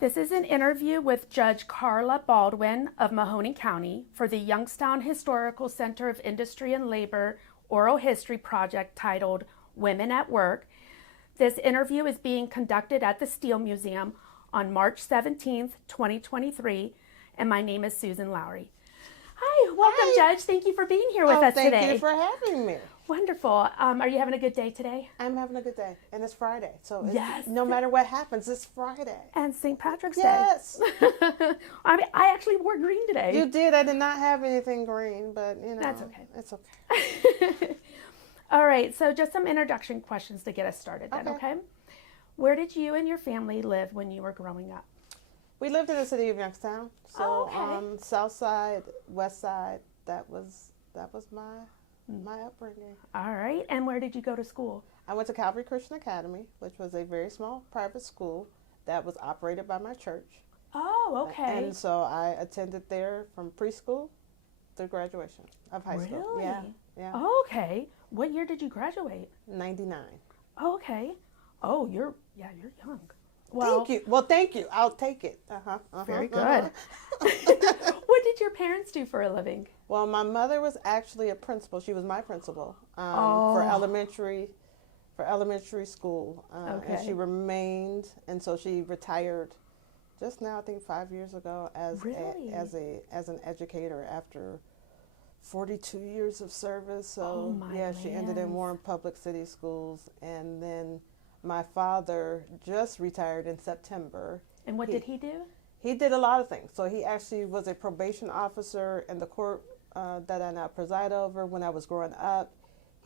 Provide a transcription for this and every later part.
This is an interview with Judge Carla Baldwin of Mahoning County for the Youngstown Historical Center of Industry and Labor Oral History Project titled Women at Work. This interview is being conducted at the Steel Museum on March 17th, 2023, and my name is Susan Lowry. Hi, welcome, Hi. Judge. Thank you for being here with us today. Thank you for having me. Wonderful. Are you having a good day today? I'm having a good day, and it's Friday, so Yes. no matter what happens, it's Friday. And St. Patrick's Yes. Day. I actually wore green today. You did. I did not have anything green, but you know, That's okay. It's okay. All right, so just some introduction questions to get us started then, Okay. okay? Where did you and your family live when you were growing up? We lived in the city of Youngstown, so Oh, okay. south side, west side. That was my upbringing. All right, and where did you go to school? I went to Calvary Christian Academy, which was a very small private school that was operated by my church. Oh, okay. And so I attended there from preschool through graduation of high school. Really? Yeah. Oh, okay. What year did you graduate? 99. Oh, okay. Oh, you're young. Thank you. Well, thank you. I'll take it. Very good. What did your parents do for a living? Well, my mother was actually a principal. She was my principal Oh. for elementary school. And Okay. she remained, and so she retired just now, I think 5 years ago, as Really? as an educator after 42 years of service. So Oh, my yeah, she ended in lands. Warren Public City Schools, and then my father just retired in September. And what did he do? He did a lot of things. So he actually was a probation officer in the court that I now preside over. When I was growing up,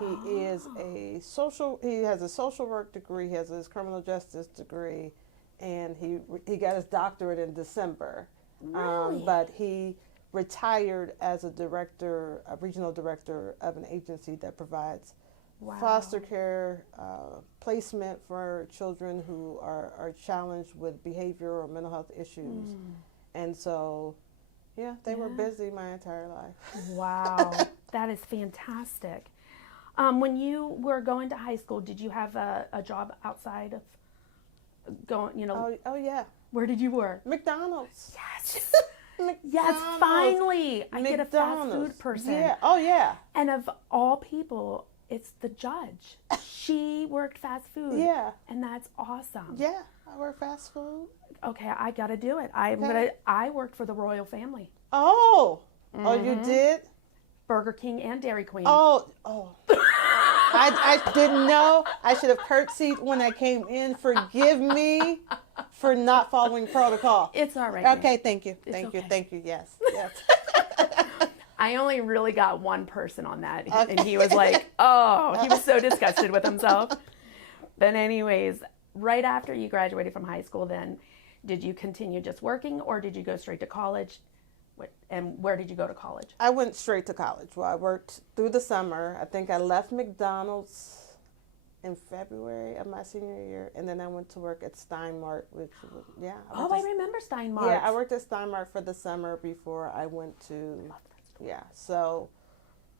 he has a social work degree. He has his criminal justice degree, and he got his doctorate in December. Really? But he retired as a regional director of an agency that provides Wow. foster care, placement for children who are challenged with behavior or mental health issues. And so, yeah, they were busy my entire life. Wow, that is fantastic. When you were going to high school, did you have a job outside of going, Oh yeah. where did you work? McDonald's. Yes. McDonald's. Yes, finally. I get a fast McDonald's. food person. Yeah. Oh yeah. And of all people, it's the judge. She worked fast food. Yeah. And that's awesome. Yeah. I work fast food. Okay, I got to do it. I worked for the royal family. Oh. Oh, you did? Burger King and Dairy Queen. Oh. I didn't know. I should have curtsied when I came in. Forgive me for not following protocol. It's all right. ma'am. Okay, thank you. It's Thank you. okay. Thank you. Yes. Yes. I only really got one person on that, and he was like, oh, he was so disgusted with himself. But anyways, right after you graduated from high school then, did you continue just working, or did you go straight to college? And where did you go to college? I went straight to college. Well, I worked through the summer. I think I left McDonald's in February of my senior year, and then I went to work at Steinmart, which was, yeah. I remember Steinmart. Yeah, I worked at Steinmart for the summer before I went to, so,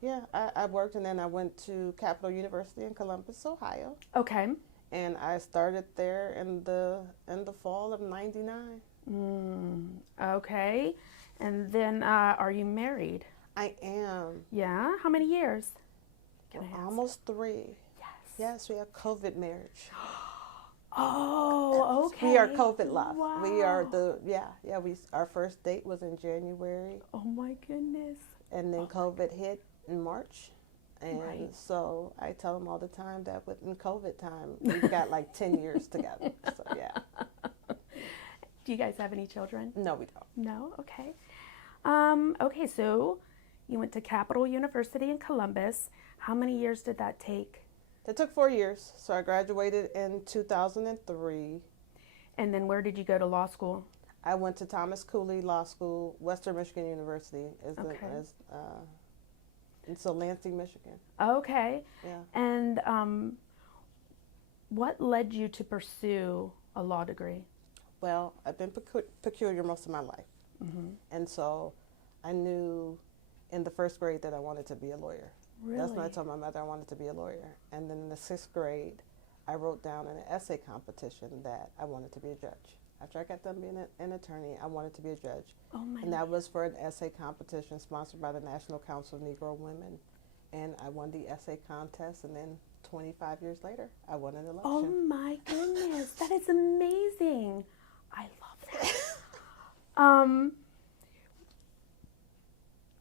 yeah, I worked, and then I went to Capital University in Columbus, Ohio, Okay. and I started there in the fall of '99. Okay. And then are you married? I am. Yeah? How many years? Can I ask? Almost 3. Yes. Yes, we have COVID marriage. Oh, okay. We are COVID love. Wow. We are our first date was in January, Oh my goodness. and then COVID hit in March. And Right. so I tell them all the time that within COVID time, we've got like 10 years together. So yeah. Do you guys have any children? No, we don't. No? Okay. Okay, so you went to Capital University in Columbus. How many years did that take? It took 4 years. So I graduated in 2003. And then where did you go to law school? I went to Thomas Cooley Law School, Western Michigan University, in Lansing, Michigan. Okay. Yeah. And what led you to pursue a law degree? Well, I've been peculiar most of my life. And so I knew in the first grade that I wanted to be a lawyer. Really? That's when I told my mother I wanted to be a lawyer. And then in the 6th grade, I wrote down in an essay competition that I wanted to be a judge. After I got done being an attorney, I wanted to be a judge. Oh my. And that was for an essay competition sponsored by the National Council of Negro Women. And I won the essay contest, and then 25 years later, I won an election. Oh my goodness, that is amazing. I love that.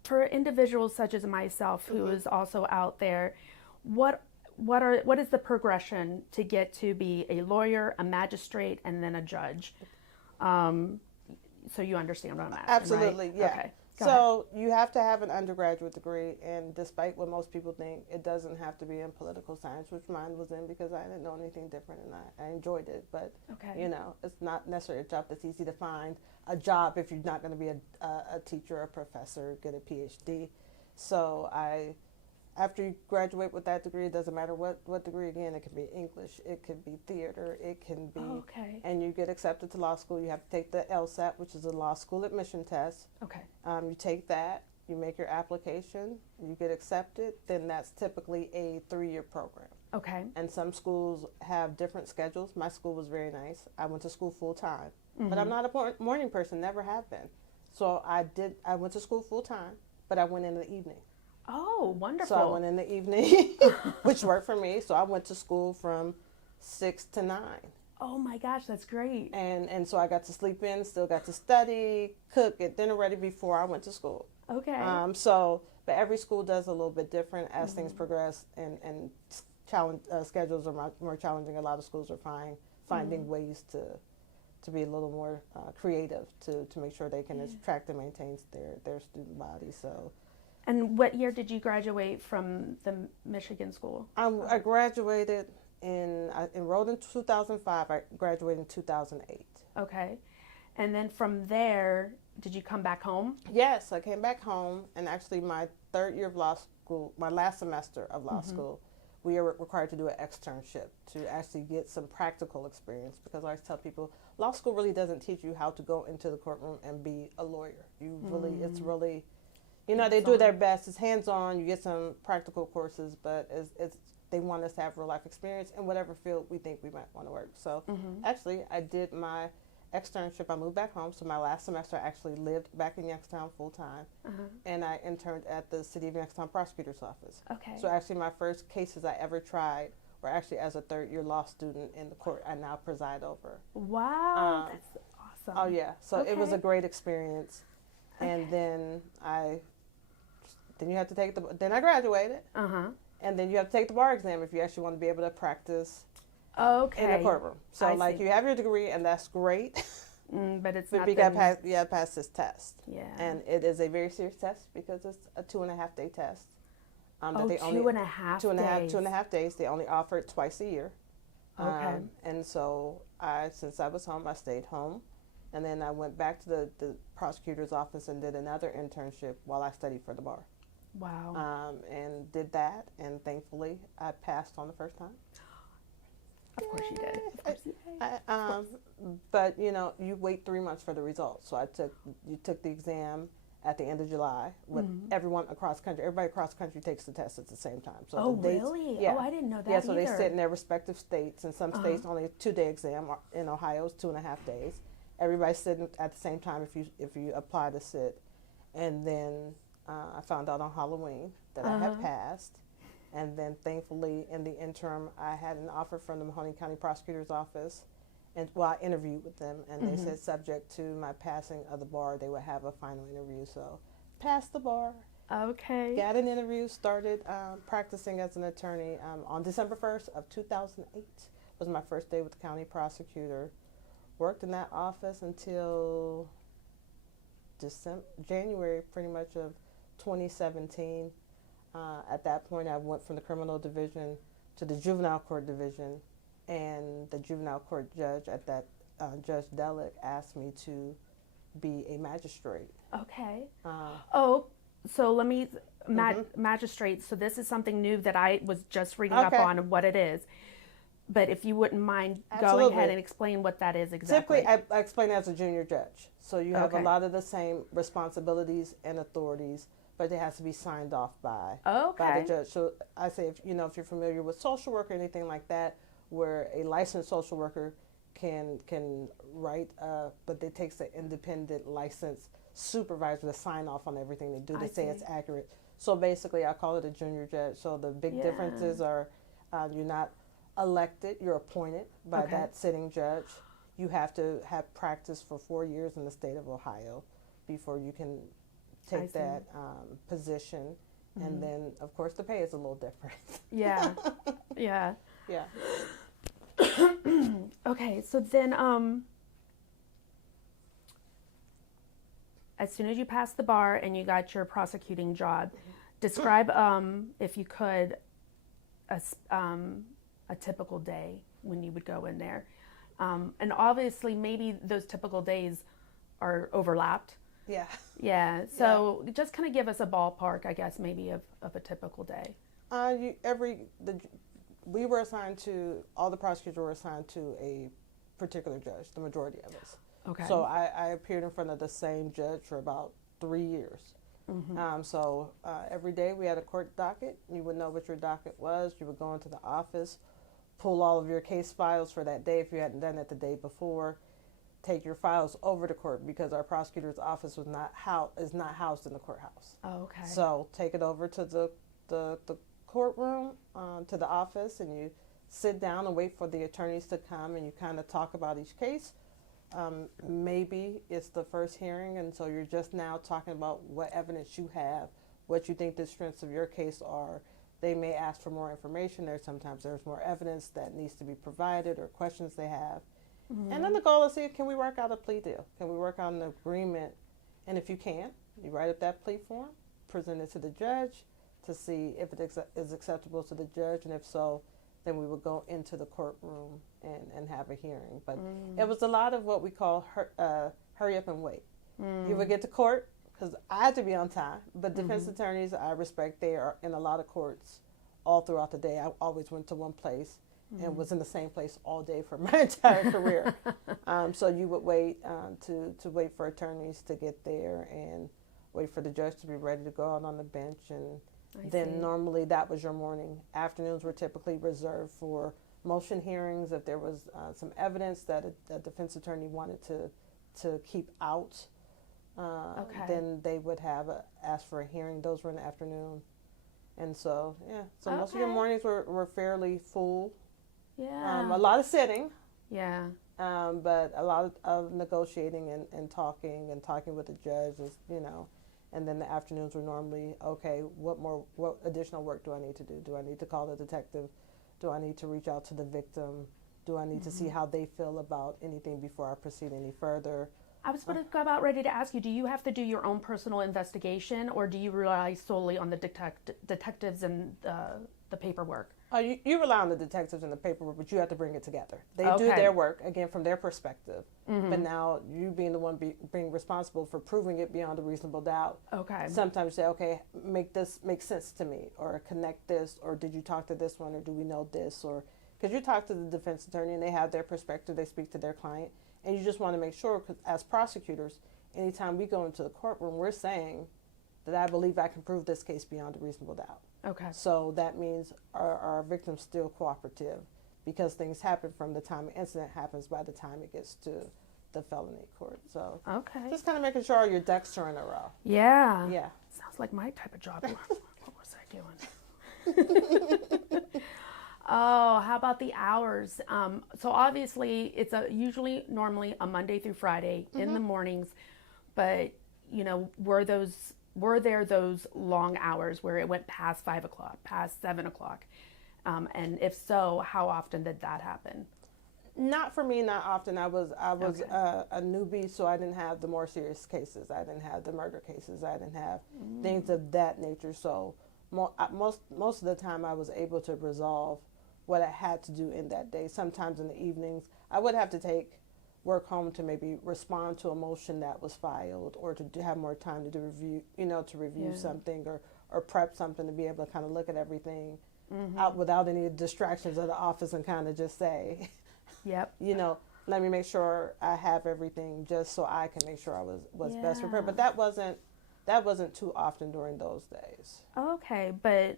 For individuals such as myself, who is also out there, what is the progression to get to be a lawyer, a magistrate, and then a judge? So you understand what I'm asking, Absolutely, right? yeah. Okay. So you have to have an undergraduate degree, and despite what most people think, it doesn't have to be in political science, which mine was in because I didn't know anything different, and I enjoyed it. But you know, it's not necessarily a job that's easy to find. A job if you're not going to be a teacher, a professor, get a PhD. So after you graduate with that degree, it doesn't matter what degree. Again, it can be English, it could be theater, it can be, and you get accepted to law school. You have to take the LSAT, which is a law school admission test. Okay. You take that, you make your application, you get accepted, then that's typically a 3-year program. Okay. And some schools have different schedules. My school was very nice. I went to school full time, but I'm not a morning person, never have been. So I went to school full time, but I went in the evening. Oh, wonderful. So I went in the evening, which worked for me. So I went to school from 6 to 9. Oh my gosh, that's great. And so I got to sleep in, still got to study, cook, get dinner ready before I went to school. Okay. But every school does a little bit different as things progress, and schedules are more challenging. A lot of schools are finding ways to be a little more creative to make sure they can attract and maintain their student body. So. And what year did you graduate from the Michigan school? I graduated I enrolled in 2005. I graduated in 2008. Okay. And then from there, did you come back home? Yes, I came back home, and actually my 3rd year of law school, my last semester of law school, we are required to do an externship to actually get some practical experience, because I always tell people, law school really doesn't teach you how to go into the courtroom and be a lawyer. It's really, you know, they do their best. It's hands-on. You get some practical courses, but they want us to have real-life experience in whatever field we think we might want to work. So actually, I did my externship. I moved back home. So my last semester, I actually lived back in Youngstown full-time, and I interned at the City of Youngstown Prosecutor's Office. Okay. So actually, my first cases I ever tried were actually as a 3rd-year law student in the court I now preside over. Wow, that's awesome. Oh, yeah. So it was a great experience. And then you have to take then I graduated. And then you have to take the bar exam if you actually want to be able to practice in a courtroom. So you have your degree, and that's great. But it's not. You got to pass this test. Yeah. And it is a very serious test because it's a 2.5-day test. That 2.5 days. They only offer it twice a year. Okay. And so since I was home, I stayed home. And then I went back to the prosecutor's office and did another internship while I studied for the bar. Wow. And did that, and thankfully I passed on the first time. Of course you did. Of course you did. But you know, you wait 3 months for the results. So you took the exam at the end of July with everyone across country. Everybody across country takes the test at the same time. So the dates, really? Yeah. Oh, I didn't know that. Yeah, so either. they sit in their respective states, and some states only a 2-day exam. In Ohio, it's 2.5 days. Everybody's sitting at the same time if you apply to sit, and then. I found out on Halloween that I had passed, and then thankfully in the interim I had an offer from the Mahoning County Prosecutor's Office, and I interviewed with them, and they said subject to my passing of the bar they would have a final interview. So passed the bar. Okay. Got an interview, started practicing as an attorney on December 1st of 2008 was my first day with the county prosecutor. Worked in that office until January pretty much of 2017. At that point, I went from the criminal division to the juvenile court division, and the juvenile court judge at that, Judge Delick, asked me to be a magistrate. Okay. So let me, magistrate, so this is something new that I was just reading up on what it is. But if you wouldn't mind going ahead and explain what that is exactly. Typically, I explain it as a junior judge. So you have a lot of the same responsibilities and authorities, but it has to be signed off by the judge. So I say, if you're familiar with social work or anything like that, where a licensed social worker can write, but it takes an independent licensed supervisor to sign off on everything they do to say it's accurate. So basically, I call it a junior judge. So the big differences are you're not elected, you're appointed by that sitting judge. You have to have practice for 4 years in the state of Ohio before you can take that position. And then, of course, the pay is a little different. Yeah. Yeah. Yeah. Okay, so then as soon as you passed the bar and you got your prosecuting job, describe, if you could, a typical day when you would go in there. And obviously, maybe those typical days are overlapped. Yeah. Yeah. So just kind of give us a ballpark, I guess, maybe of a typical day. We were assigned to, all the prosecutors were assigned to a particular judge, the majority of us. Okay. So I appeared in front of the same judge for about 3 years. So every day we had a court docket. You would know what your docket was. You would go into the office, pull all of your case files for that day if you hadn't done it the day before. Take your files over to court because our prosecutor's office is not housed in the courthouse. Oh, okay. So take it over to the courtroom, to the office, and you sit down and wait for the attorneys to come, and you kind of talk about each case. Maybe it's the first hearing, and so you're just now talking about what evidence you have, what you think the strengths of your case are. They may ask for more information. Sometimes there's more evidence that needs to be provided or questions they have. And then the goal is, can we work out a plea deal? Can we work out an agreement? And if you can't, you write up that plea form, present it to the judge to see if it is acceptable to the judge, and if so, then we would go into the courtroom and have a hearing. But it was a lot of what we call hurry up and wait. You would get to court, because I had to be on time, but defense attorneys, I respect, they are in a lot of courts all throughout the day. I always went to one place and was in the same place all day for my entire career. So you would wait to wait for attorneys to get there and wait for the judge to be ready to go out on the bench. And then normally that was your morning. Afternoons were typically reserved for motion hearings. If there was some evidence that a defense attorney wanted to keep out, then they would ask for a hearing. Those were in the afternoon. And so, most of your mornings were fairly full. Yeah. A lot of sitting. Yeah. But a lot of negotiating and talking with the judge, and then the afternoons were normally, okay, what additional work do I need to do? Do I need to call the detective? Do I need to reach out to the victim? Do I need to see how they feel about anything before I proceed any further? I was about ready to ask you, do you have to do your own personal investigation, or do you rely solely on the detectives and the paperswork? You rely on the detectives and the paperwork, but you have to bring it together. They do their work, again, from their perspective. But now you being the one being responsible for proving it beyond a reasonable doubt. Okay. Sometimes you say, okay, make this make sense to me, or connect this, or did you talk to this one, or do we know this? Or because you talk to the defense attorney and they have their perspective, they speak to their client, and you just want to make sure, because as prosecutors, anytime we go into the courtroom, we're saying that I believe I can prove this case beyond a reasonable doubt. Okay. So that means our victim's still cooperative, because things happen from the time an incident happens by the time it gets to the felony court. So just kind of making sure all your ducks are in a row. Yeah. Yeah. Sounds like my type of job. What was I doing? Oh, how about the hours? So obviously it's normally a Monday through Friday in the mornings, but were there those long hours where it went past 5 o'clock, past 7 o'clock? And if so, how often did that happen? Not for me, not often. I was a newbie, so I didn't have the more serious cases. I didn't have the murder cases. I didn't have things of that nature. So most of the time I was able to resolve what I had to do in that day. Sometimes in the evenings, I would have to take work home to maybe respond to a motion that was filed, or to have more time to do review something, or prep something, to be able to kind of look at everything out without any distractions of the office, and kind of just say, let me make sure I have everything, just so I can make sure I was best prepared. But that wasn't too often during those days. Okay, but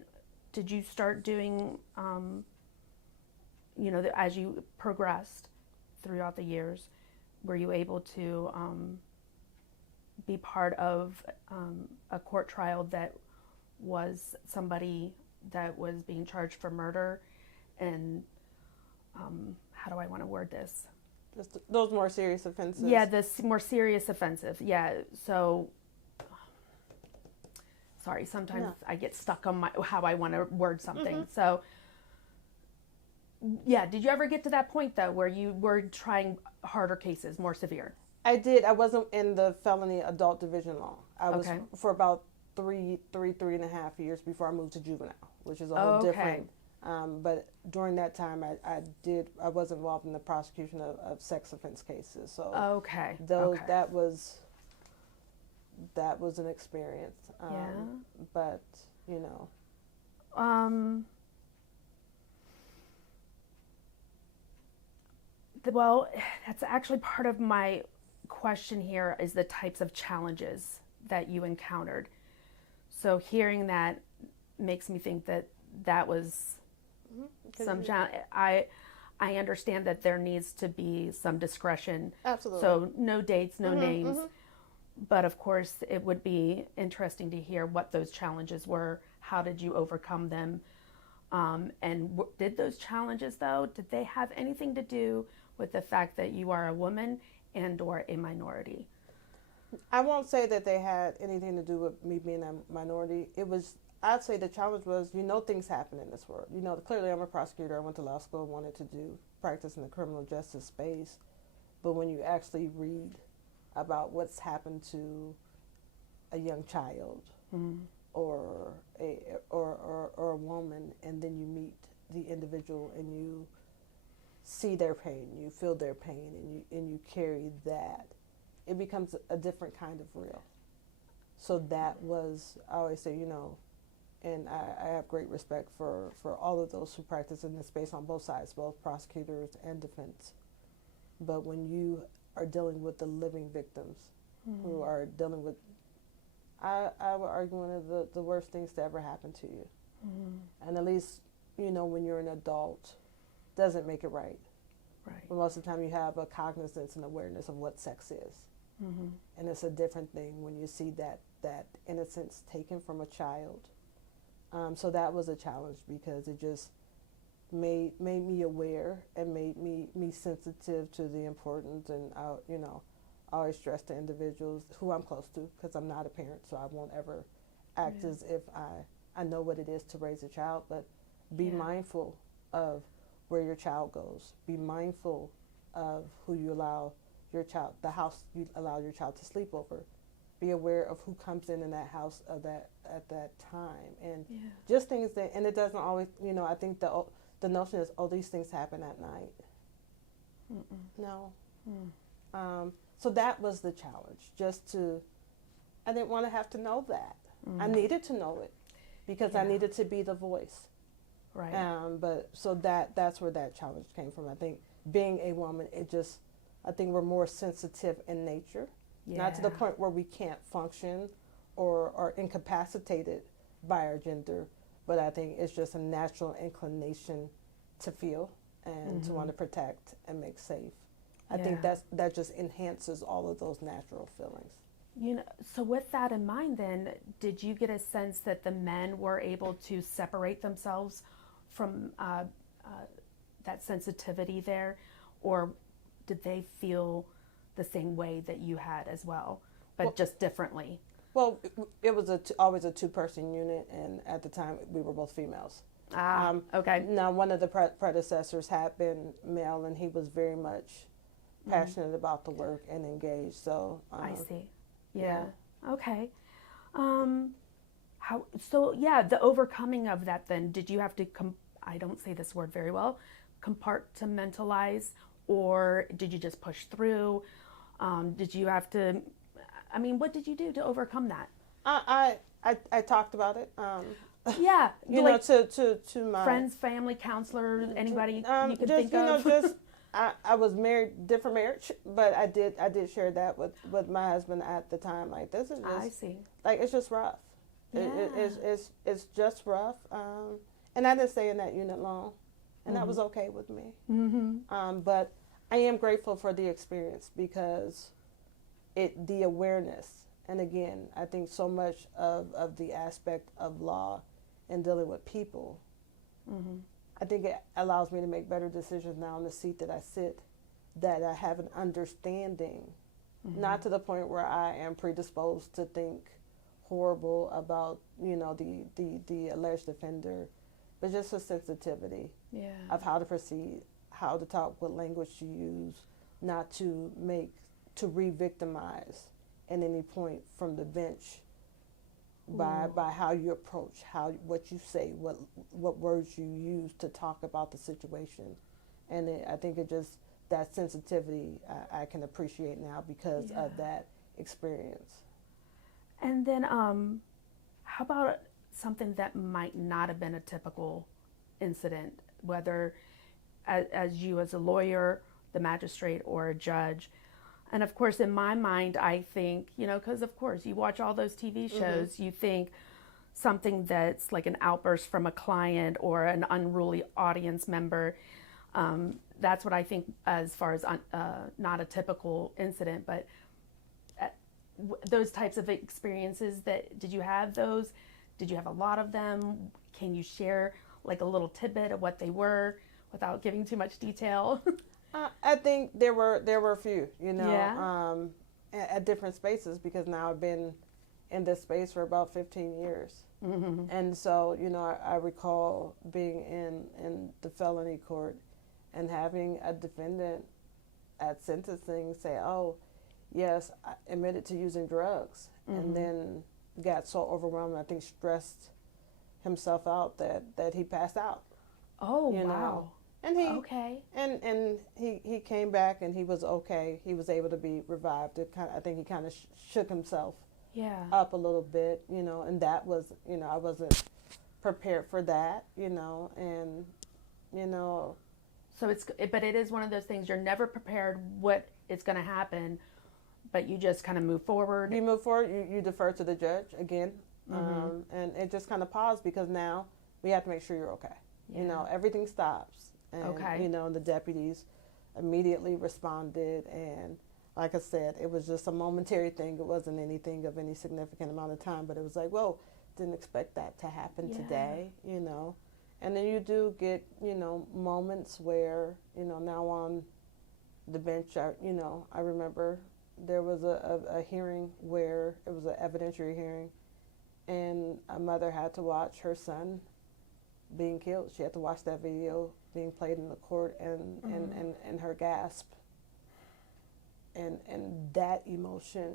did you start doing, as you progressed throughout the years, were you able to be part of a court trial that was somebody that was being charged for murder and how do I want to word this? Just those more serious offenses. Yeah, the more serious offensive. Yeah, so sorry, sometimes I get stuck on how I want to word something. So yeah, did you ever get to that point though where you were trying harder cases, more severe? I did. I wasn't in the felony adult division long. I was for about three and a half years before I moved to juvenile, which is a whole different. But during that time, I was involved in the prosecution of sex offense cases. So that was an experience. But you know. Well, that's actually part of my question here is the types of challenges that you encountered. So hearing that makes me think that was some challenge. I understand that there needs to be some discretion. Absolutely. So no dates, no names. But of course, it would be interesting to hear what those challenges were. How did you overcome them? And did those challenges, though, did they have anything to do with the fact that you are a woman and or a minority? I won't say that they had anything to do with me being a minority. I'd say the challenge was, things happen in this world. Clearly I'm a prosecutor. I went to law school, wanted to practice in the criminal justice space. But when you actually read about what's happened to a young child or a woman, and then you meet the individual and you see their pain, you feel their pain, and you carry that, it becomes a different kind of real. So that was, I always say, and I have great respect for all of those who practice in this space on both sides, both prosecutors and defense. But when you are dealing with the living victims who are dealing with, I would argue one of the worst things to ever happen to you. And at least, when you're an adult, doesn't make it right. But most of the time you have a cognizance and awareness of what sex is. And it's a different thing when you see that innocence taken from a child. So that was a challenge because it just made me aware and made me sensitive to the importance. And I always stress to individuals who I'm close to, because I'm not a parent, so I won't ever act as if I know what it is to raise a child, but be mindful of where your child goes. Be mindful of who you allow your child, the house you allow your child to sleep over. Be aware of who comes in that house at that time, and just things that. And it doesn't always, I think the notion is, these things happen at night. No. So that was the challenge. I didn't want to have to know that. I needed to know it because I needed to be the voice. Right. But so that's where that challenge came from. I think being a woman, I think we're more sensitive in nature, not to the point where we can't function or are incapacitated by our gender, but I think it's just a natural inclination to feel and to want to protect and make safe. I think that just enhances all of those natural feelings. So with that in mind, then, did you get a sense that the men were able to separate themselves from that sensitivity there, or did they feel the same way that you had as well, but just differently? Well, it was always a two-person unit, and at the time we were both females. Okay. Now, one of the predecessors had been male, and he was very much passionate about the work and engaged. So I see. Yeah. Okay. The overcoming of that. Then, did you have to I don't say this word very well, compartmentalize, or did you just push through? Did you have to, what did you do to overcome that? I talked about it. To my friends, family, counselor, anybody you could think of. I was married, different marriage, but I did share that with my husband at the time. Like, this is just, I see. Like, it's just rough. Yeah. It's just rough. And I didn't stay in that unit long, and that was okay with me. But I am grateful for the experience because the awareness, and again, I think so much of the aspect of law and dealing with people, Mm-hmm. I think it allows me to make better decisions now in the seat that I sit, that I have an understanding, Mm-hmm. not to the point where I am predisposed to think horrible about, the alleged offender, but just a sensitivity Yeah. of how to proceed, how to talk, what language to use, not to re-victimize at any point from the bench by how you approach, what you say, what words you use to talk about the situation, and I think it just that sensitivity I can appreciate now because of that experience. And then, how about something that might not have been a typical incident, whether as you as a lawyer, the magistrate, or a judge? And of course, in my mind, I think, because of course you watch all those TV shows, Mm-hmm. you think something that's like an outburst from a client or an unruly audience member. That's what I think as far as not a typical incident, but those types of experiences, did you have those? Did you have a lot of them? Can you share like a little tidbit of what they were without giving too much detail? I think there were a few, Yeah. at different spaces, because now I've been in this space for about 15 years. Mm-hmm. And so, I recall being in the felony court and having a defendant at sentencing say, oh, yes, I admitted to using drugs, Mm-hmm. and then got so overwhelmed, I think stressed himself out that he passed out. Oh, you wow. know. And he Okay. and he came back and he was okay. He was able to be revived. I think he kind of shook himself Yeah. up a little bit, and that was, I wasn't prepared for that, and So but it is one of those things you're never prepared what is going to happen, but you just kind of move forward. you move forward. You defer to the judge again, Mm-hmm. and it just kind of paused because now we have to make sure you're okay. Yeah. Everything stops, and Okay. the deputies immediately responded, and like I said, it was just a momentary thing. It wasn't anything of any significant amount of time, but it was like, whoa, didn't expect that to happen Yeah. today, And then you do get, moments where, now on the bench, I remember there was a hearing where it was an evidentiary hearing, and a mother had to watch her son being killed. She had to watch that video being played in the court, and Mm-hmm. and her gasp, and that emotion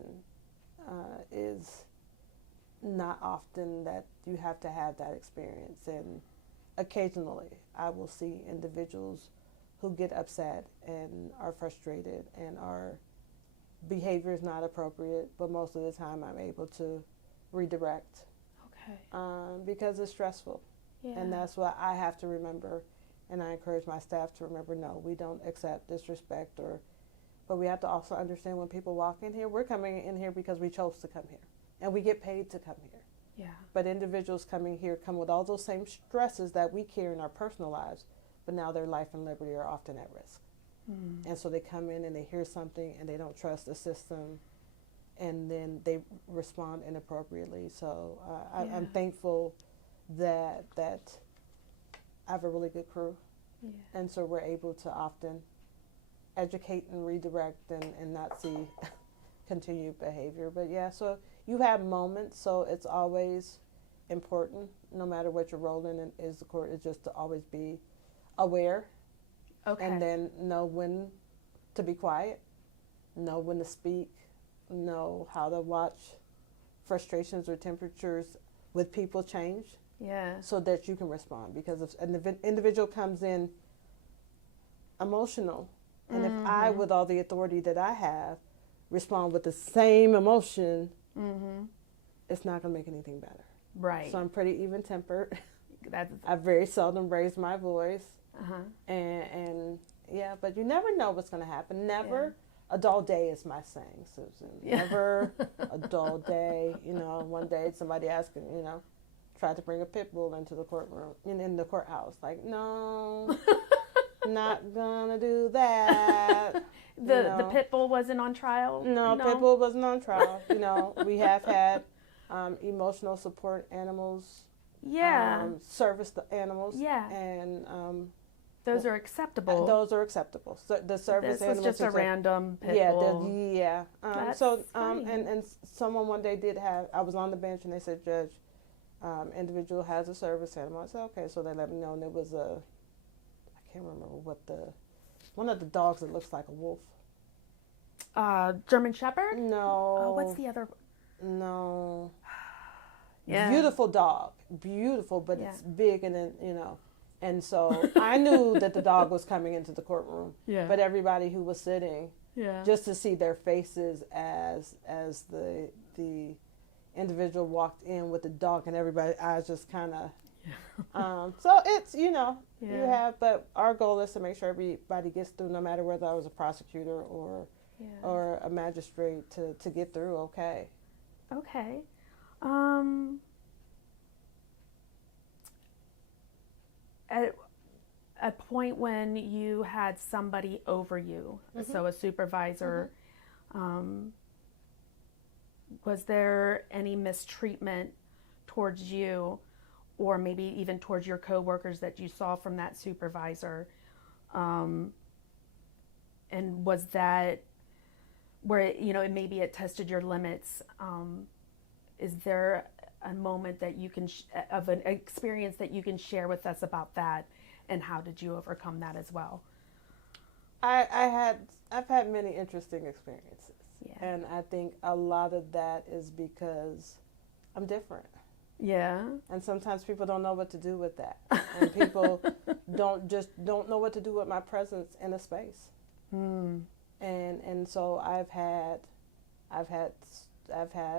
is not often that you have to have that experience. And occasionally I will see individuals who get upset and are frustrated and our behavior is not appropriate, but most of the time I'm able to redirect Okay. because it's stressful. Yeah. And that's what I have to remember, and I encourage my staff to remember, no, we don't accept disrespect, but we have to also understand when people walk in here, we're coming in here because we chose to come here, and we get paid to come here. Yeah. But individuals coming here come with all those same stresses that we carry in our personal lives, but now their life and liberty are often at risk. Mm. And so they come in and they hear something and they don't trust the system, and then they respond inappropriately. So Yeah. I'm thankful that I have a really good crew, Yeah. and so we're able to often educate and redirect and not see continued behavior. But yeah, so you have moments, so it's always important, no matter what your role in is the court, is just to always be aware, Okay. and then know when to be quiet, know when to speak, know how to watch frustrations or temperatures with people change, Yeah. so that you can respond. Because if an individual comes in emotional, and if I, with all the authority that I have, respond with the same emotion, Mm-hmm. it's not going to make anything better. Right. So I'm pretty even tempered. That's. I very seldom raise my voice, Uh-huh. and yeah, but you never know what's going to happen. Never a dull day is my saying, Susan. Yeah. Never a dull day. One day somebody asking, tried to bring a pit bull into the courtroom, in the courthouse. Like, no, Not gonna do that. The pit bull wasn't on trial? No, pit bull wasn't on trial. We have had emotional support animals. Yeah. Service animals. Yeah. And those are acceptable. Those are acceptable. So the service animals. This was just a random pit bull. Yeah. That's funny. And someone one day did have. I was on the bench and they said, Judge, individual has a service animal. I said, okay. So they let me know, and it was I can't remember one of the dogs that looks like a wolf. German Shepherd? No. Oh, what's the other? No. Yeah. Beautiful dog, beautiful, but it's big, and then and so I knew that the dog was coming into the courtroom. Yeah. But everybody who was sitting, yeah, just to see their faces as the individual walked in with the dog, and everybody's eyes just kind of. Yeah. So it's you have, but our goal is to make sure everybody gets through, no matter whether I was a prosecutor or a magistrate, to get through okay. Okay. At a point when you had somebody over you, so a supervisor, was there any mistreatment towards you, or maybe even towards your coworkers that you saw from that supervisor? And was that where maybe it tested your limits? Is there a moment that you can of an experience that you can share with us about that, and how did you overcome that as well? I've had many interesting experiences, and I think a lot of that is because I'm different. Yeah. And sometimes people don't know what to do with that, and people don't know what to do with my presence in a space. And so I've had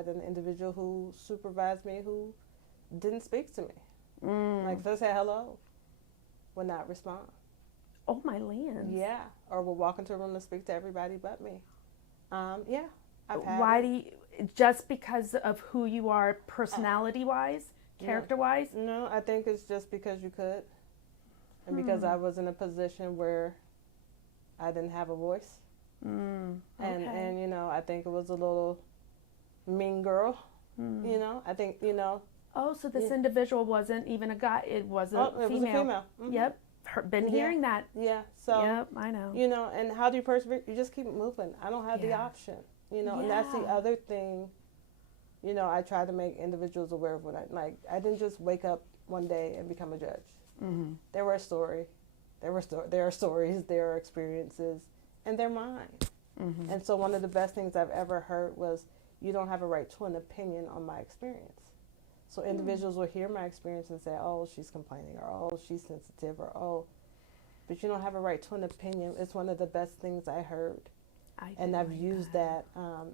an individual who supervised me who didn't speak to me. Like, if I say hello, would not respond. Oh, my lands. Yeah. Or will walk into a room and speak to everybody but me. Yeah. I've had Why do you, just because of who you are personality-wise, character-wise? No, I think it's just because you could. And because I was in a position where I didn't have a voice. And I think it was a little mean girl. I think Oh, so this individual wasn't even a guy; it was a female. It was a female. Yep, been hearing that. Yeah. So. Yep, I know. And how do you persevere? You just keep moving. I don't have the option. And that's the other thing. I try to make individuals aware of what I didn't just wake up one day and become a judge. There were a story. There are stories. There are experiences. And they're mine. And so one of the best things I've ever heard was, you don't have a right to an opinion on my experience. So individuals will hear my experience and say, oh, she's complaining, or oh, she's sensitive, or oh, but you don't have a right to an opinion. It's one of the best things I heard. And I've used that.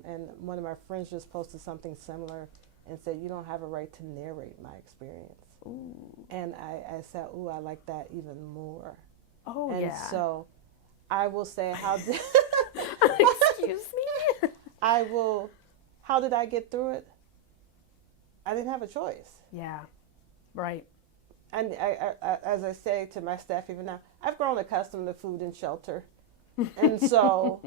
And one of my friends just posted something similar and said, you don't have a right to narrate my experience. Ooh. And I said, ooh, I like that even more. Oh, and so I will say, excuse me? How did I get through it? I didn't have a choice. Yeah, right. And I, as I say to my staff even now, I've grown accustomed to food and shelter. And so,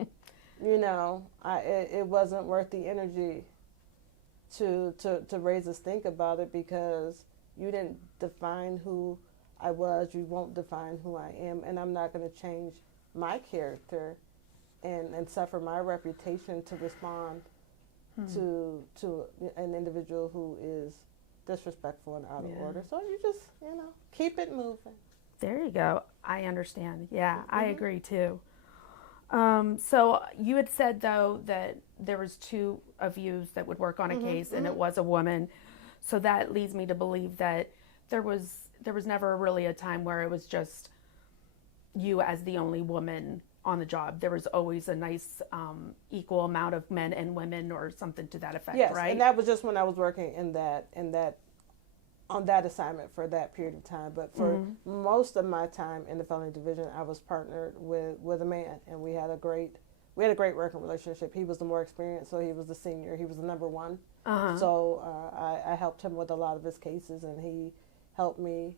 it wasn't worth the energy to raise us think about it, because you didn't define who I was, you won't define who I am, and I'm not going to change my character and suffer my reputation to respond to an individual who is disrespectful and out of order. So you just, keep it moving. There you go. I understand. Yeah, I agree too. So you had said, though, that there was two of you that would work on a case, and it was a woman. So that leads me to believe that there was never really a time where it was just you as the only woman on the job. There was always a nice equal amount of men and women, or something to that effect, yes, right? And that was just when I was working on that assignment for that period of time. But for most of my time in the felony division, I was partnered with a man, and we had a great working relationship. He was the more experienced, so he was the senior. He was the number one. So I helped him with a lot of his cases, and he helped me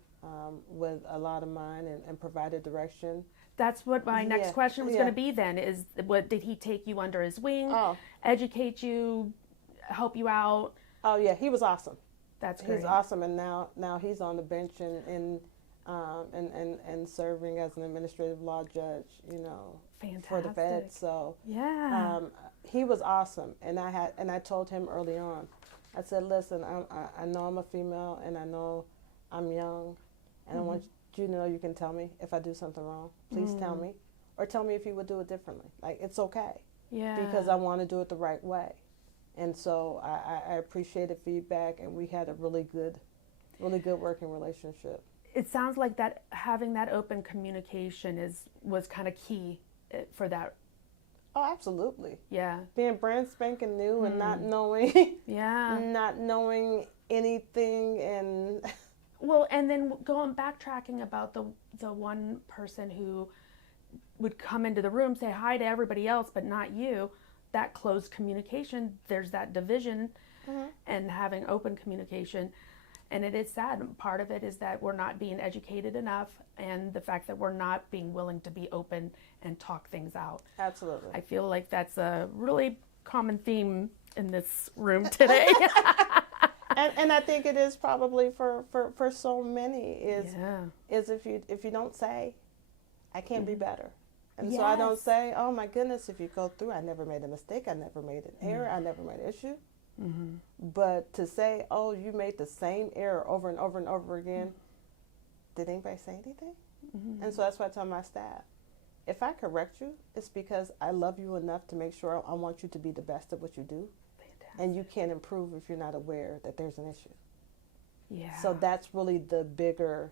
with a lot of mine and provided direction. That's what my next question was yeah. going to be then, is what did he take you under his wing, Oh, educate you, help you out? oh yeah, he was awesome. That's great. He's awesome, and now he's on the bench and serving as an administrative law judge, you know, Fantastic. for the feds. So Yeah. he was awesome, and I told him early on, I said, listen, I know I'm a female, and I know I'm young, and I want you to know you can tell me if I do something wrong. Please tell me, or tell me if you would do it differently. Like, it's okay. Yeah. Because I want to do it the right way. And so I appreciated feedback, and we had a really good working relationship. It sounds like that having that open communication was kind of key for that. Oh, absolutely. Yeah. Being brand spanking new and not knowing Yeah. not knowing anything, and Well, and then backtracking about the one person who would come into the room, say hi to everybody else, but not you. That closed communication, there's that division, and having open communication. And it is sad. Part of it is that we're not being educated enough, and the fact that we're not being willing to be open and talk things out. absolutely. I feel like that's a really common theme in this room today. And I think it is probably for so many Yeah. is if you don't say, I can't be better. And so I don't Yes. say, oh my goodness, if you go through, I never made a mistake, I never made an error, I never made an issue. But to say, oh, you made the same error over and over and over again, did anybody say anything? And so that's why I tell my staff, if I correct you, it's because I love you enough to make sure I want you to be the best at what you do. Fantastic. And you can't improve if you're not aware that there's an issue. Yeah. So that's really the bigger.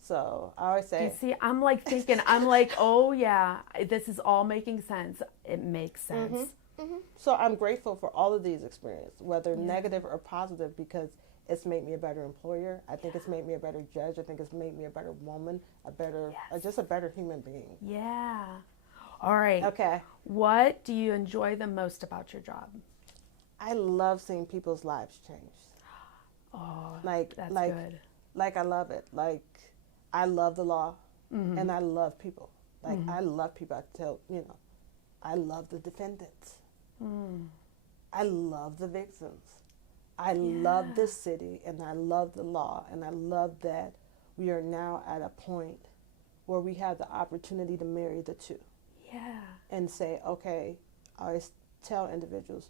So I always say, You see, I'm like thinking, oh yeah, this is all making sense. It makes sense. so I'm grateful for all of these experiences, whether negative or positive, because it's made me a better employer. I think it's made me a better judge. I think it's made me a better woman, just a better human being. Yeah. All right. Okay. What do you enjoy the most about your job? I love seeing people's lives change. Oh, Like, that's like, good. like I love it. Like, I love the law, and I love people. Like, I love people. I love the defendants. I love the victims. I love this city, and I love the law, and I love that we are now at a point where we have the opportunity to marry the two Yeah. and say, okay, I always tell individuals,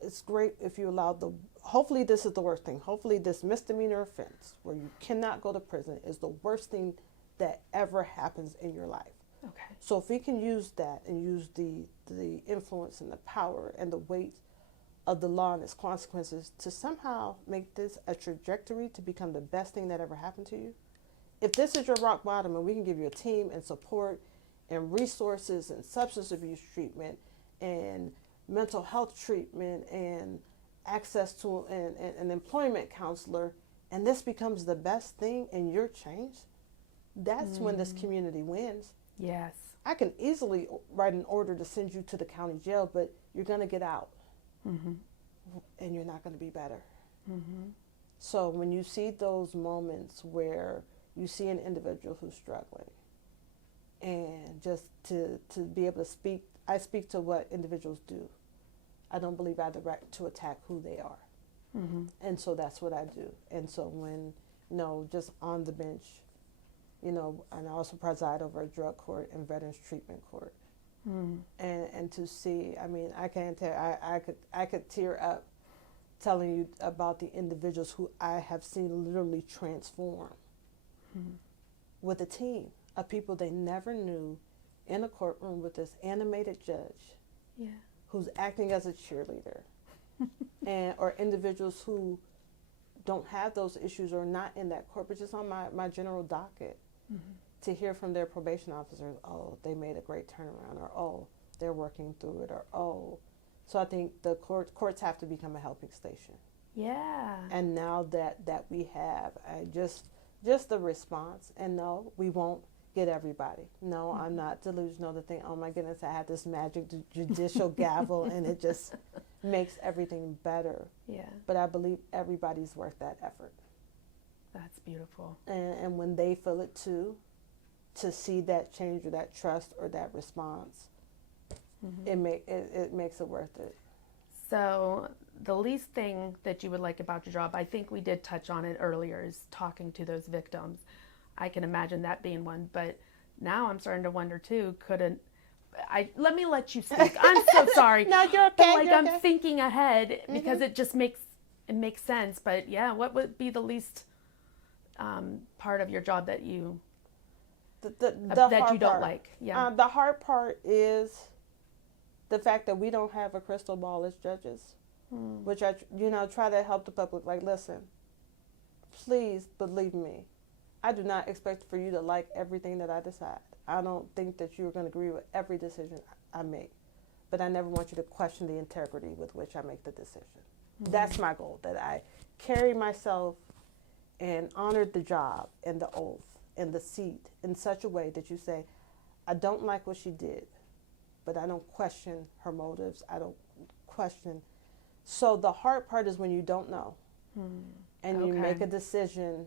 it's great if you allow hopefully this is the worst thing. Hopefully this misdemeanor offense where you cannot go to prison is the worst thing that ever happens in your life. Okay. So if we can use that and use the influence and the power and the weight of the law and its consequences to somehow make this a trajectory to become the best thing that ever happened to you. If this is your rock bottom and we can give you a team and support and resources and substance abuse treatment and mental health treatment and access to an employment counselor, and this becomes the best thing and you're changed, that's when this community wins. Yes. I can easily write an order to send you to the county jail, but you're going to get out and you're not going to be better. So when you see those moments where you see an individual who's struggling, and just to be able to speak, I speak to what individuals do. I don't believe I have the right to attack who they are. And so that's what I do. And so when, just on the bench, and I also preside over a drug court and veterans treatment court. And to see, I can't tell, I could tear up telling you about the individuals who I have seen literally transform with a team of people they never knew in a courtroom with this animated judge who's acting as a cheerleader, or individuals who don't have those issues or not in that court, but just on my general docket, to hear from their probation officers, oh, they made a great turnaround, or oh, they're working through it, or oh. So I think the courts have to become a helping station. Yeah. And now that we have just the response, and no, we won't get everybody. No, I'm not delusional to think, oh my goodness, I had this magic judicial gavel and it just makes everything better. Yeah. But I believe everybody's worth that effort. That's beautiful. And when they feel it too, to see that change or that trust or that response, it makes it worth it. So the least thing that you would like about your job, I think we did touch on it earlier, is talking to those victims. I can imagine that being one, but now I'm starting to wonder too, let me let you speak. I'm so sorry. No, you're okay. But You're I'm okay. thinking ahead because it just makes sense. But yeah, what would be the least part of your job that you that you don't like? Yeah. The hard part is the fact that we don't have a crystal ball as judges, which I try to help the public. Like, listen, please believe me. I do not expect for you to like everything that I decide. I don't think that you're going to agree with every decision I make, but I never want you to question the integrity with which I make the decision. That's my goal, that I carry myself and honored the job and the oath and the seat in such a way that you say, I don't like what she did, but I don't question her motives. I don't question. So the hard part is when you don't know and you make a decision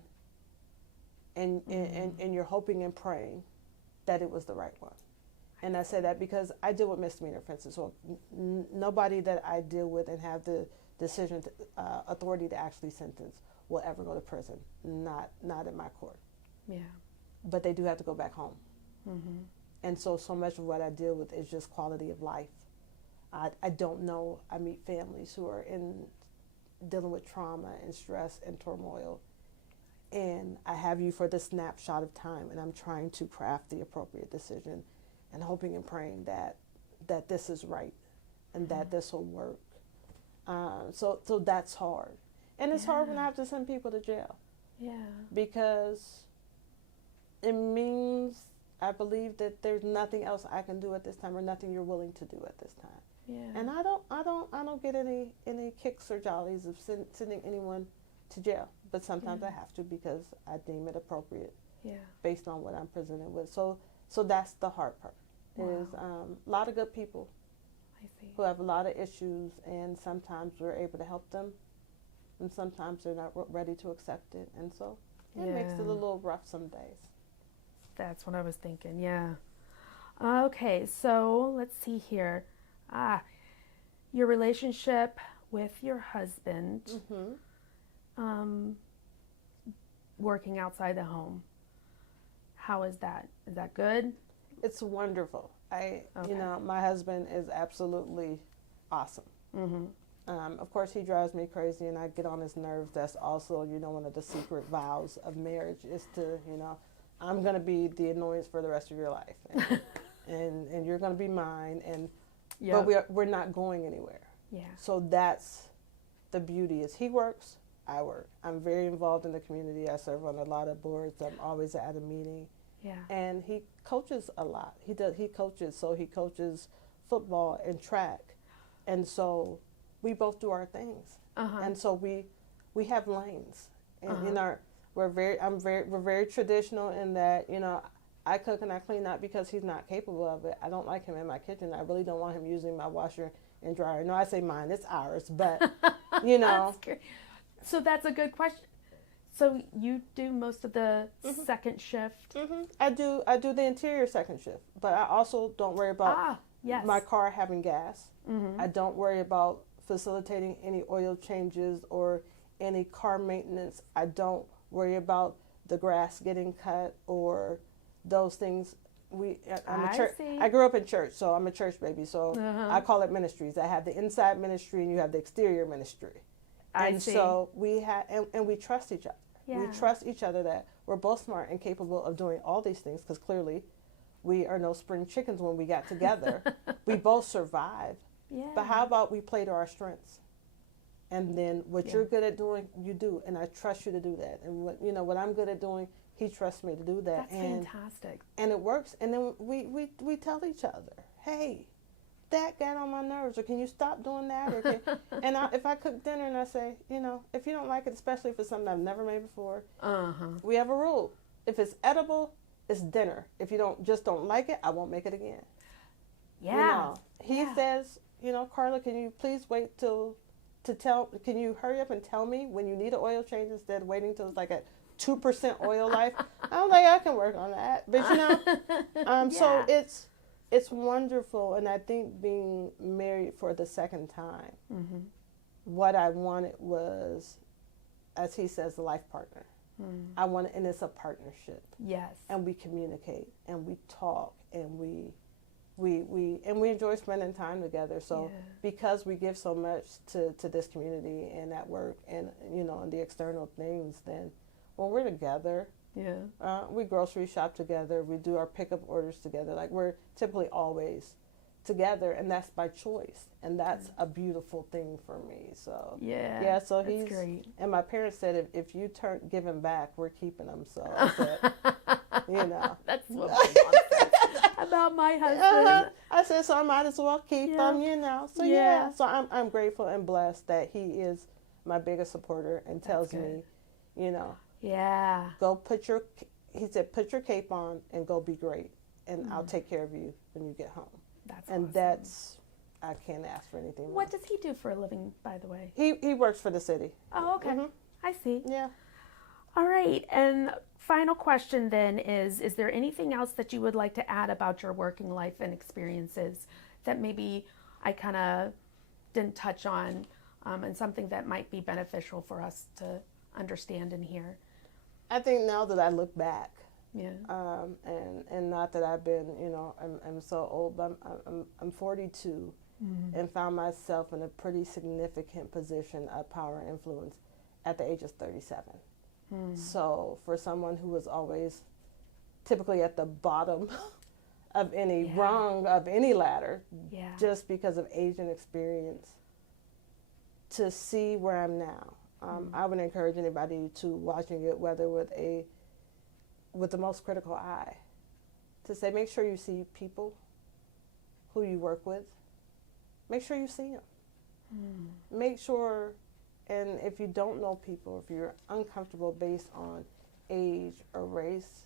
and you're hoping and praying that it was the right one. And I say that because I deal with misdemeanor offenses. So nobody that I deal with and have the decision authority to actually sentence will ever go to prison. Not in my court. Yeah. But they do have to go back home. And so much of what I deal with is just quality of life. I don't know. I meet families who are dealing with trauma and stress and turmoil. And I have you for the snapshot of time, and I'm trying to craft the appropriate decision and hoping and praying that this is right and that this will work. So that's hard. And it's hard when I have to send people to jail. Yeah. Because it means I believe that there's nothing else I can do at this time or nothing you're willing to do at this time. Yeah. And I don't get any kicks or jollies of sending anyone to jail. But sometimes I have to because I deem it appropriate based on what I'm presented with. So that's the hard part. Is a lot of good people who have a lot of issues, and sometimes we're able to help them, and sometimes they're not ready to accept it, and so it makes it a little rough some days. That's what I was thinking. Yeah. Okay, so let's see here. Your relationship with your husband. Working outside the home. How is that? Is that good? It's wonderful. My husband is absolutely awesome. Of course, he drives me crazy, and I get on his nerves. That's also, one of the secret vows of marriage is to, I'm going to be the annoyance for the rest of your life, and you're going to be mine, but we're not going anywhere. Yeah. So that's the beauty. Is he works, I work. I'm very involved in the community. I serve on a lot of boards. I'm always at a meeting. Yeah. And he coaches a lot. He coaches football and track. And so we both do our things. And so we have lanes. And we're very traditional in that, I cook and I clean not because he's not capable of it. I don't like him in my kitchen. I really don't want him using my washer and dryer. No, I say mine, it's ours, but That's great. So that's a good question. So you do most of the second shift? I do the interior second shift, but I also don't worry about my car having gas. I don't worry about facilitating any oil changes or any car maintenance. I don't worry about the grass getting cut or those things. I grew up in church, so I'm a church baby. So I call it ministries. I have the inside ministry and you have the exterior ministry. So we have, and we trust each other. Yeah. We trust each other that we're both smart and capable of doing all these things, because clearly we are no spring chickens when we got together. We both survived. Yeah. But how about we play to our strengths? And then what you're good at doing, you do. And I trust you to do that. And what I'm good at doing, he trusts me to do that. That's fantastic. And it works. And then we tell each other, hey, that got on my nerves, or can you stop doing that? Or if I cook dinner and I say, if you don't like it, especially if it's something I've never made before, we have a rule. If it's edible, it's dinner. If you don't like it, I won't make it again. Yeah. He says, Carla, can you please wait can you hurry up and tell me when you need an oil change instead of waiting till it's like at 2% oil life. I'm like, I can work on that. But so it's wonderful. And I think being married for the second time, what I wanted was, as he says, a life partner. I want, and it's a partnership. Yes. And we communicate and we talk and we enjoy spending time together. So because we give so much to this community and at work and and the external things, then when we're together, we grocery shop together, we do our pickup orders together. Like, we're typically always together, and that's by choice, and that's a beautiful thing for me. So so he's great. And my parents said, if you give him back, we're keeping him. So I said, that's what my mom said about my husband. I said, so I might as well keep him. So so I'm grateful and blessed that he is my biggest supporter and tells me, go put your cape on and go be great, and I'll take care of you when you get home. That's awesome. I can't ask for anything more. What does he do for a living, by the way? He works for the city. Oh, okay. I see. Yeah. All right. And final question then is there anything else that you would like to add about your working life and experiences that maybe I kind of didn't touch on, and something that might be beneficial for us to understand and hear? I think now that I look back, and not that I've been, I'm so old, but I'm 42, and found myself in a pretty significant position of power and influence at the age of 37. So for someone who was always typically at the bottom of any rung of any ladder, just because of age and experience, to see where I'm now, I would encourage anybody to watching it, whether with the most critical eye, to say, make sure you see people who you work with. Make sure you see them. Make sure, and if you don't know people, if you're uncomfortable based on age or race,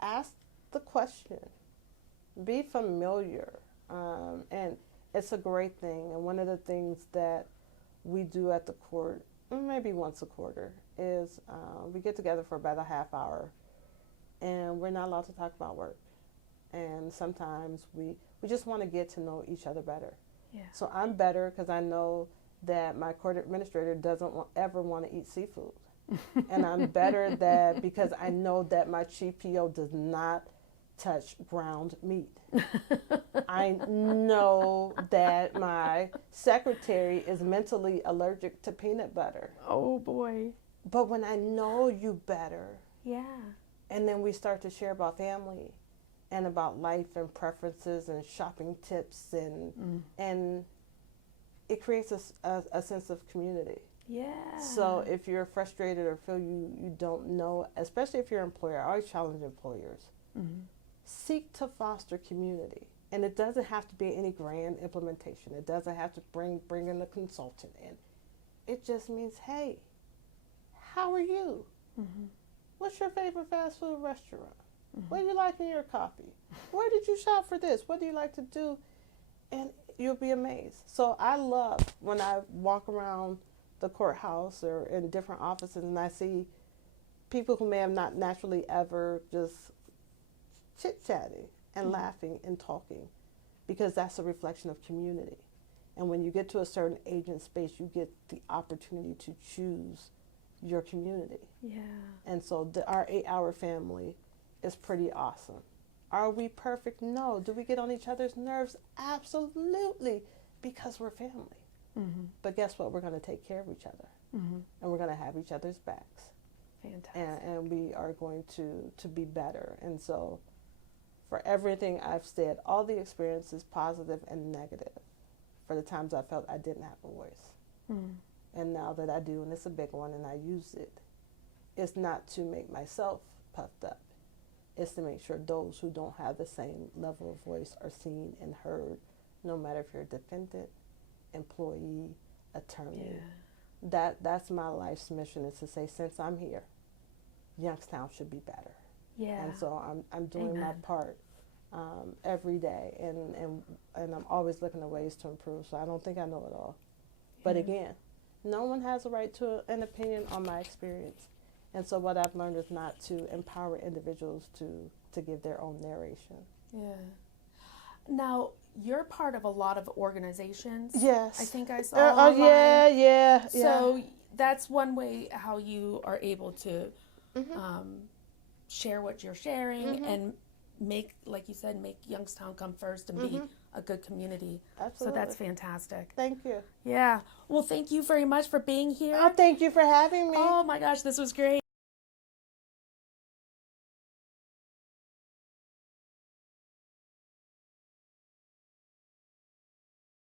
ask the question. Be familiar. And it's a great thing. And one of the things that we do at the court, maybe once a quarter, is we get together for about a half hour, and we're not allowed to talk about work. And sometimes we just want to get to know each other better. So I'm better because I know that my court administrator doesn't ever want to eat seafood. And I'm better because I know that my chief PO does not touch ground meat. I know that my secretary is mentally allergic to peanut butter. Oh boy. But when I know you better, yeah, and then we start to share about family and about life and preferences and shopping tips, and it creates a sense of community. Yeah. So if you're frustrated or feel you don't know, especially if you're an employer, I always challenge employers, seek to foster community. And it doesn't have to be any grand implementation. It doesn't have to bring in a consultant in. It just means, hey, how are you? What's your favorite fast food restaurant? What do you like in your coffee? Where did you shop for this? What do you like to do? And you'll be amazed. So I love when I walk around the courthouse or in different offices and I see people who may have not naturally ever just chit-chatting and laughing and talking, because that's a reflection of community. And when you get to a certain age and space, you get the opportunity to choose your community. Yeah. And so our 8-hour family is pretty awesome. Are we perfect? No. Do we get on each other's nerves? Absolutely, because we're family. But guess what? We're going to take care of each other, and we're going to have each other's backs. Fantastic. And we are going to be better. And so for everything I've said, all the experiences, positive and negative, for the times I felt I didn't have a voice. And now that I do, and it's a big one, and I use it, it's not to make myself puffed up. It's to make sure those who don't have the same level of voice are seen and heard, no matter if you're a defendant, employee, attorney. That's my life's mission, is to say, since I'm here, Youngstown should be better. And so I'm doing my part every day, and I'm always looking at ways to improve. So I don't think I know it all. But again, no one has a right to an opinion on my experience. And so what I've learned is not to empower individuals to give their own narration. Yeah. Now, you're part of a lot of organizations. Yes. I think I saw Oh, online. yeah. So that's one way how you are able to Mm-hmm. share what you're sharing Mm-hmm. and make, like you said, make Youngstown come first and be a good community. Absolutely. So that's fantastic. Thank you. Yeah. Well, thank you very much for being here. Oh, thank you for having me. Oh my gosh, this was great.